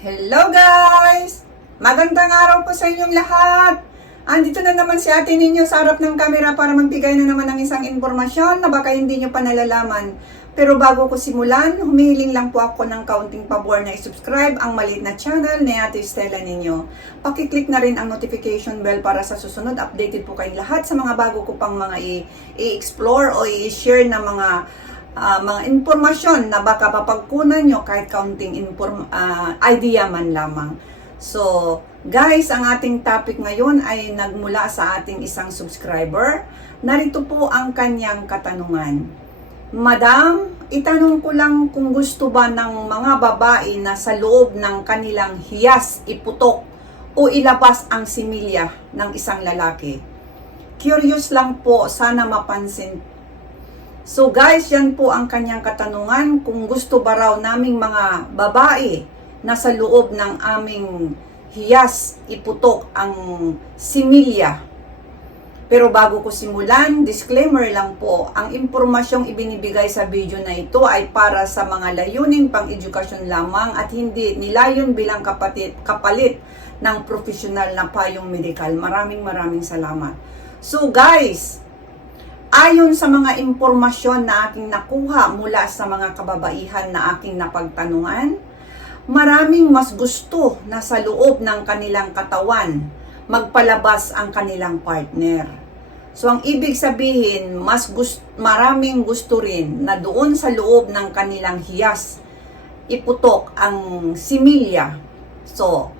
Hello guys! Magandang araw po sa inyong lahat! Andito na naman si ate ninyo sa harap ng camera para magbigay na naman ng isang informasyon na baka hindi nyo pa nalalaman. Pero bago ko simulan, humihiling lang po ako ng kaunting pabor na i-subscribe ang maliit na channel ni Ate Stella ninyo. Pakiclick na rin ang notification bell para sa susunod updated po kayong lahat sa mga bago ko pang mga i-explore o i-share na mga ah, mga impormasyon na baka mapagkunan nyo kahit kaunting inform, ah, idea man lamang. So, guys, ang ating topic ngayon ay nagmula sa ating isang subscriber. Narito po ang kanyang katanungan. Madam, itanong ko lang kung gusto ba ng mga babae na sa loob ng kanilang hiyas iputok o ilabas ang similya ng isang lalaki. Curious lang po, sana mapansin So guys, yan po ang kanyang katanungan kung gusto ba raw naming mga babae na sa loob ng aming hiyas iputok ang similya. Pero bago ko simulan, disclaimer lang po, ang impormasyong ibinibigay sa video na ito ay para sa mga layunin pang edukasyon lamang at hindi nilayon bilang kapatit, kapalit ng profesional na payong medikal. Maraming maraming salamat. So guys, Ayon sa mga impormasyon na aking nakuha mula sa mga kababaihan na aking napagtanungan, maraming mas gusto na sa loob ng kanilang katawan magpalabas ang kanilang partner. So ang ibig sabihin, mas gust maraming gusto rin na doon sa loob ng kanilang hiyas iputok ang similya. So,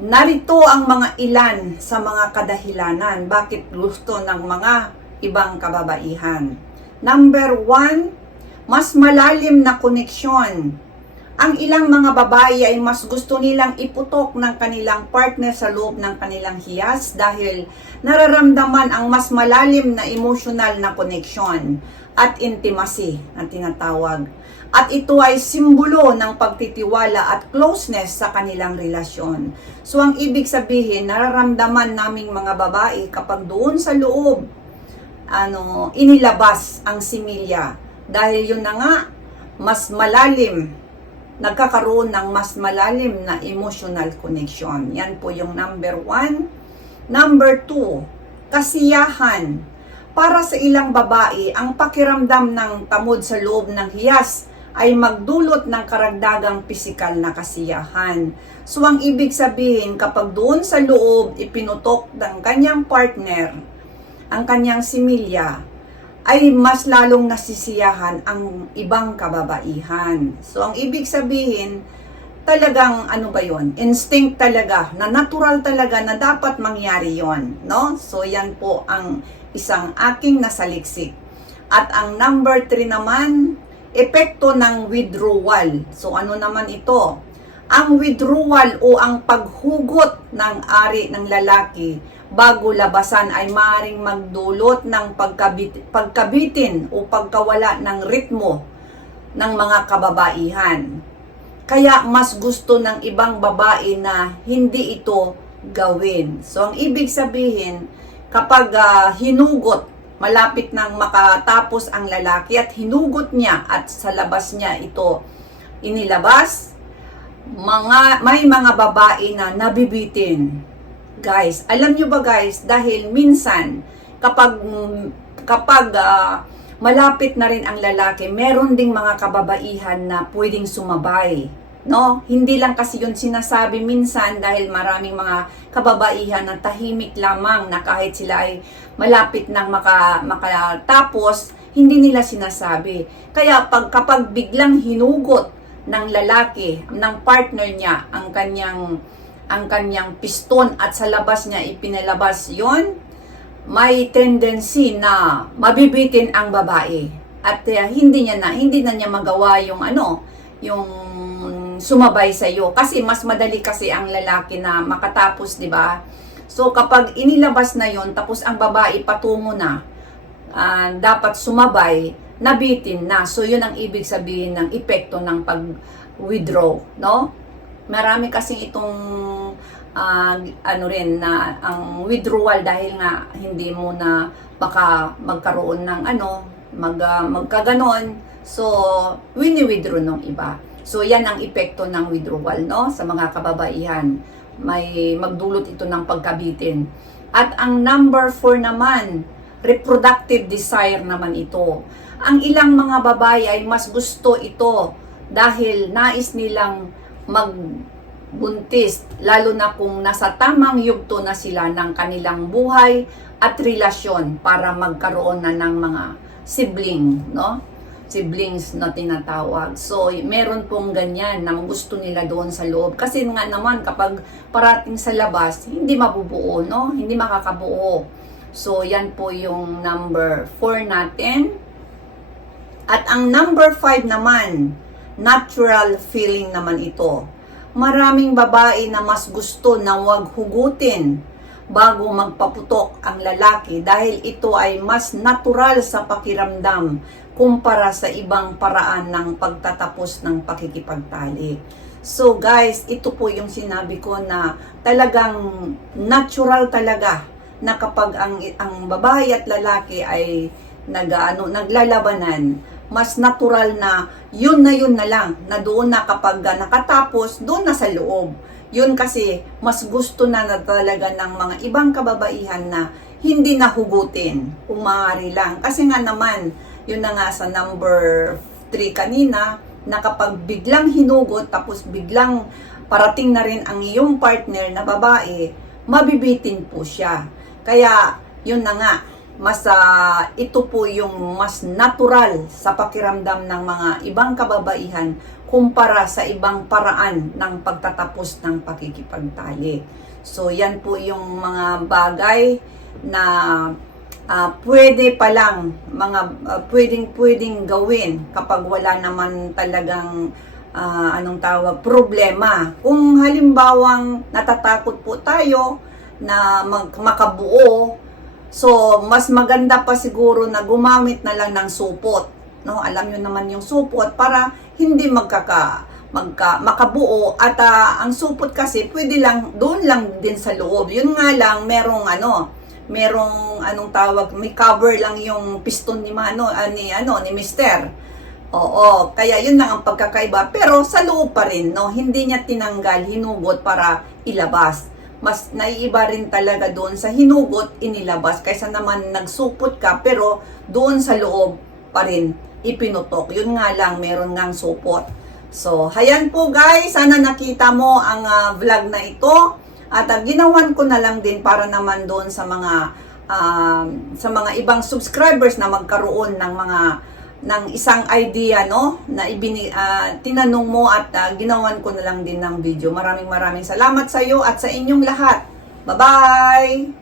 narito ang mga ilan sa mga kadahilanan bakit gusto ng mga ibang kababaihan. Number one, mas malalim na koneksyon. Ang ilang mga babae ay mas gusto nilang iputok ng kanilang partner sa loob ng kanilang hiyas dahil nararamdaman ang mas malalim na emotional na koneksyon at intimacy na tinatawag. At ito ay simbolo ng pagtitiwala at closeness sa kanilang relasyon. So ang ibig sabihin, nararamdaman naming mga babae kapag doon sa loob ano, inilabas ang similya. Dahil yun na nga, mas malalim, nagkakaroon ng mas malalim na emotional connection. Yan po yung number one. Number two, kasiyahan. Para sa ilang babae, ang pakiramdam ng tamod sa loob ng hiyas ay magdulot ng karagdagang pisikal na kasiyahan. So ang ibig sabihin, kapag doon sa loob ipinutok ng kanyang partner, ang kanyang similya, ay mas lalong nasisiyahan ang ibang kababaihan. So, ang ibig sabihin, talagang ano ba yon instinct talaga, na natural talaga na dapat mangyari yon no? So, yan po ang isang aking nasaliksik. At ang number 3 naman, epekto ng withdrawal. So, ano naman ito? Ang withdrawal o ang paghugot ng ari ng lalaki bago labasan ay maaaring magdulot ng pagkabit, pagkabitin o pagkawala ng ritmo ng mga kababaihan. Kaya mas gusto ng ibang babae na hindi ito gawin. So ang ibig sabihin, kapag ah, hinugot, malapit nang makatapos ang lalaki at hinugot niya at sa labas niya ito inilabas, mga may mga babae na nabibitin guys. Alam nyo ba guys, dahil minsan kapag kapag ah, malapit na rin ang lalaki, meron ding mga kababaihan na pwedeng sumabay. No? Hindi lang kasi yun sinasabi minsan dahil maraming mga kababaihan na tahimik lamang na kahit sila ay malapit nang maka, makatapos, hindi nila sinasabi. Kaya pag, kapag biglang hinugot ng lalaki, ng partner niya, ang kanyang ang kanyang piston at sa labas niya ipinalabas yon may tendency na mabibitin ang babae. At uh, hindi niya na hindi na niya magawa yung ano yung sumabay sa iyo kasi mas madali kasi ang lalaki na makatapos di ba? So kapag inilabas na yon tapos ang babae patungo na uh, dapat sumabay nabitin na so yun ang ibig sabihin ng epekto ng pag withdraw no marami kasi itong uh, ano rin na ang withdrawal dahil nga hindi mo na baka magkaroon ng ano mag uh, magkaganon so wini-withdraw ng iba So yan ang epekto ng withdrawal no sa mga kababaihan. May magdulot ito ng pagkabitin. At ang number 4 naman, reproductive desire naman ito. Ang ilang mga babae ay mas gusto ito dahil nais nilang magbuntis lalo na kung nasa tamang yugto na sila ng kanilang buhay at relasyon para magkaroon na ng mga sibling, no? siblings na tinatawag. So, meron pong ganyan na gusto nila doon sa loob. Kasi nga naman, kapag parating sa labas, hindi mabubuo, no? Hindi makakabuo. So, yan po yung number 4 natin. At ang number 5 naman, natural feeling naman ito. Maraming babae na mas gusto na wag hugutin bago magpaputok ang lalaki dahil ito ay mas natural sa pakiramdam kumpara sa ibang paraan ng pagtatapos ng pakikipagtalik. So guys, ito po yung sinabi ko na talagang natural talaga na kapag ang ang babae at lalaki ay nag-ano naglalabanan, mas natural na yun na yun na lang na doon na kapag nakatapos doon na sa loob. Yun kasi mas gusto na, na talaga ng mga ibang kababaihan na hindi nahugutin kung maaari lang. Kasi nga naman, yun na nga sa number 3 kanina, na kapag biglang hinugot tapos biglang parating na rin ang iyong partner na babae, mabibitin po siya. Kaya, yun na nga, mas ah, ito po yung mas natural sa pakiramdam ng mga ibang kababaihan kumpara sa ibang paraan ng pagtatapos ng pakikipagtalik. So, yan po yung mga bagay na ah, pwede pa lang, mga ah, pwedeng pwedeng gawin kapag wala naman talagang ah, anong tawag, problema. Kung halimbawang natatakot po tayo na mag, makabuo, so mas maganda pa siguro na gumamit na lang ng supot. No, alam niyo naman yung supot para hindi magkaka magka, makabuo at ah, ang supot kasi pwede lang doon lang din sa loob. Yun nga lang merong ano, merong anong tawag, may cover lang yung piston ni Mano ah, ni ano ni Mister. Oo, kaya yun lang ang pagkakaiba. Pero sa loob pa rin, no? Hindi niya tinanggal, hinugot para ilabas. Mas naiiba rin talaga doon sa hinugot, inilabas. Kaysa naman nagsupot ka, pero doon sa loob pa rin ipinutok. Yun nga lang, meron ngang supot. So, hayan po guys. Sana nakita mo ang ah, vlog na ito. At ah, ginawan ko na lang din para naman doon sa mga ah, sa mga ibang subscribers na magkaroon ng mga ng isang idea no na ibini ah, tinanong mo at ah, ginawan ko na lang din ng video. Maraming maraming salamat sa iyo at sa inyong lahat. Bye-bye.